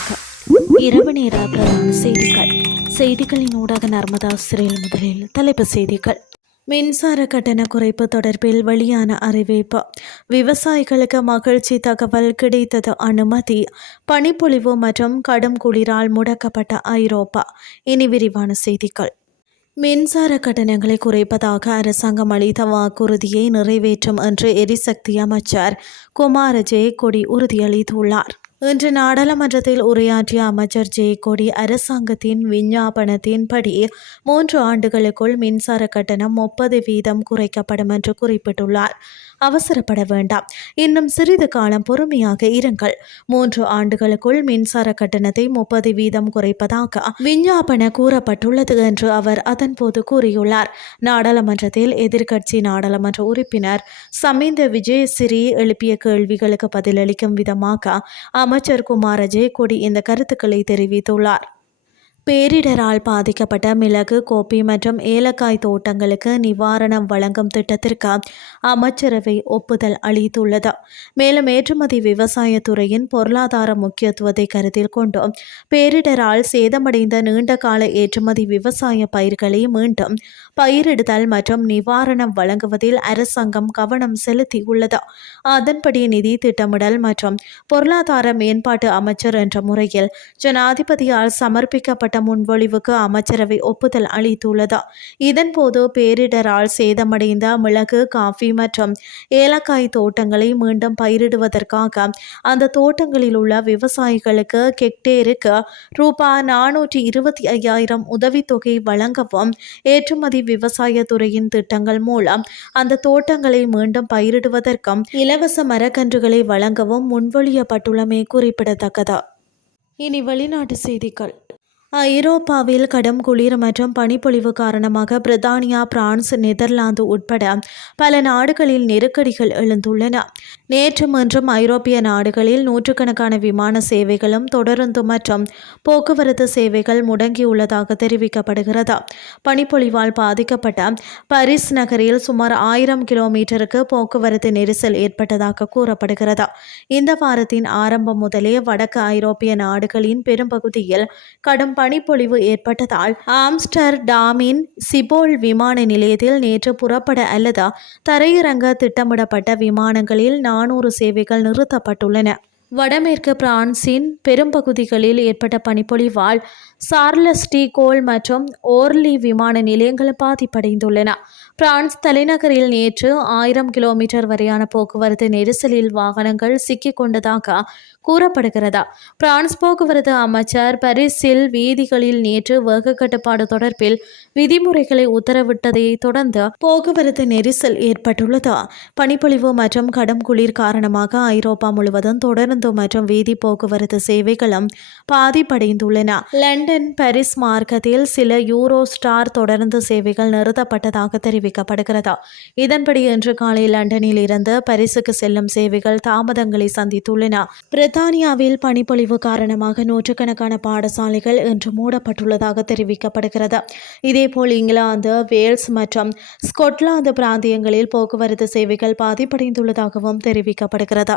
வணக்கம் இரவு நேர பிரதான செய்திகள். செய்திகளின் ஊடாக நர்மதா சிறையில் முதலில் தலைப்பு செய்திகள். மின்சார கட்டண குறைப்பு தொடர்பில் வெளியான அறிவிப்பு. விவசாயிகளுக்கு மகிழ்ச்சி தகவல் கிடைத்தது அனுமதி. பனிப்பொழிவு மற்றும் கடும் குளிரால் முடக்கப்பட்ட ஐரோப்பா. இனி விரிவான செய்திகள். மின்சார கட்டணங்களை குறைப்பதாக அரசாங்கம் அளித்த வாக்குறுதியை நிறைவேற்றும் என்று எரிசக்தி அமைச்சர் குமார ஜெயக்கொடி உறுதியளித்துள்ளார். இன்று நாடாளுமன்றத்தில் உரையாற்றிய அமைச்சர் ஜெயக்கொடி அரசாங்கத்தின் விஞ்ஞாபனத்தின்படி மூன்று ஆண்டுகளுக்குள் மின்சார கட்டணம் முப்பது வீதம் குறைக்கப்படும் என்று குறிப்பிட்டுள்ளார். அவசரப்பட வேண்டாம். இன்னும் சிறிது காலம் பொறுமையாக இருங்கள். மூன்று ஆண்டுகளுக்குள் மின்சார கட்டணத்தை முப்பது வீதம் குறைப்பதாக விஞ்ஞாபன கூறப்பட்டுள்ளது என்று அவர் அதன்போது கூறியுள்ளார். நாடாளுமன்றத்தில் எதிர்க்கட்சி நாடாளுமன்ற உறுப்பினர் சமீந்த விஜயசிறி எழுப்பிய கேள்விகளுக்கு பதிலளிக்கும் விதமாக அமைச்சர் குமார ஜெயக்கொடி இந்த கருத்துக்களை தெரிவித்துள்ளார். பேரிடரால் பாதிக்கப்பட்ட மிளகு கோப்பி மற்றும் ஏலக்காய் தோட்டங்களுக்கு நிவாரணம் வழங்கும் திட்டத்திற்கு அமைச்சரவை ஒப்புதல் அளித்துள்ளது. மேலும் ஏற்றுமதி விவசாயத்துறையின் பொருளாதார முக்கியத்துவத்தை கருத்தில் கொண்டு பேரிடரால் சேதமடைந்த நீண்டகால ஏற்றுமதி விவசாய பயிர்களை மீண்டும் பயிரிடுதல் மற்றும் நிவாரணம் வழங்குவதில் அரசாங்கம் கவனம் செலுத்தியுள்ளது. அதன்படி நிதி திட்டமிடல் மற்றும் பொருளாதார மேம்பாட்டு அமைச்சர் என்ற முறையில் ஜனாதிபதியால் சமர்ப்பிக்கப்பட்ட முன்மொழிவுக்கு அமைச்சரவை ஒப்புதல் அளித்துள்ளது. இதன்போது பேரிடரால் சேதமடைந்த மிளகு காஃபி மற்றும் ஏலக்காய் தோட்டங்களை மீண்டும் பயிரிடுவதற்காக அந்த தோட்டங்களில் உள்ள விவசாயிகளுக்கு கெக்டேருக்கு ரூபாய் நானூற்றி இருபத்தி ஐயாயிரம் உதவித்தொகை வழங்கவும் ஏற்றுமதி விவசாய துறையின் திட்டங்கள் மூலம் அந்த தோட்டங்களை மீண்டும் பயிரிடுவதற்கும் இலவச மரக்கன்றுகளை வழங்கவும் முன்மொழியப்பட்டுள்ளமை குறிப்பிடத்தக்கது. இனி வெளிநாட்டு செய்திகள். ஐரோப்பாவில் கடும் குளிர் மற்றும் பனிப்பொழிவு காரணமாக பிரித்தானியா பிரான்ஸ் நெதர்லாந்து உட்பட பல நாடுகளில் நெருக்கடிகள் எழுந்துள்ளன. நேற்று மற்றும் ஐரோப்பிய நாடுகளில் நூற்றுக்கணக்கான விமான சேவைகளும் தொடருந்து மற்றும் போக்குவரத்து சேவைகள் முடங்கியுள்ளதாக தெரிவிக்கப்படுகிறது. பனிப்பொழிவால் பாதிக்கப்பட்ட பாரிஸ் நகரில் சுமார் ஆயிரம் கிலோமீட்டருக்கு போக்குவரத்து நெரிசல் ஏற்பட்டதாக கூறப்படுகிறது. இந்த வாரத்தின் ஆரம்பம் முதலே வடக்கு ஐரோப்பிய நாடுகளின் பெரும்பகுதியில் கடும் பனிப்பொழிவு ஏற்பட்டதால் ஆம்ஸ்டர்டாமின் சிபோல் விமான நிலையத்தில் நேற்று புறப்பட அல்லது தரையிறங்க திட்டமிடப்பட்ட விமானங்களில் நானூறு சேவைகள் நிறுத்தப்பட்டுள்ளன. வடமேற்கு பிரான்சின் பெரும்பகுதிகளில் ஏற்பட்ட பனிப்பொழிவால் சார்லஸ் கோல் மற்றும் ஓர்லி விமான நிலையங்கள் பாதிப்படைந்துள்ளன. பிரான்ஸ் தலைநகரில் நேற்று ஆயிரம் கிலோமீட்டர் வரையான போக்குவரத்து நெரிசலில் வாகனங்கள் சிக்கிக் கொண்டதாக கூறப்படுகிறதா. பிரான்ஸ் போக்குவரத்து அமைச்சர் பரிசில் வீதிகளில் நேற்று வேக கட்டுப்பாடு தொடர்பில் விதிமுறைகளை உத்தரவிட்டதை தொடர்ந்து போக்குவரத்து நெரிசல் ஏற்பட்டுள்ளது. பனிப்பொழிவு மற்றும் கடும் குளிர் காரணமாக ஐரோப்பா முழுவதும் தொடர்ந்து மற்றும் வீதி போக்குவரத்து சேவைகளும் பாதிப்படைந்துள்ளன. லண்டன் பாரிஸ் மார்க்கத்தில் சில யூரோ ஸ்டார் தொடர்ந்து சேவைகள் நிறுத்தப்பட்டதாக தெரிவிக்கப்படுகிறது. இதன்படி இன்று காலை லண்டனில் இருந்து பரிசுக்கு செல்லும் சேவைகள் தாமதங்களை சந்தித்துள்ளன. பிரித்தானியாவில் பனிப்பொழிவு காரணமாக நூற்றுக்கணக்கான பாடசாலைகள் இன்று மூடப்பட்டுள்ளதாக தெரிவிக்கப்படுகிறது. இதேபோல் இங்கிலாந்து வேல்ஸ் மற்றும் ஸ்கொட்லாந்து பிராந்தியங்களில் போக்குவரத்து சேவைகள் பாதிப்படைந்துள்ளதாகவும் தெரிவிக்கப்படுகிறது.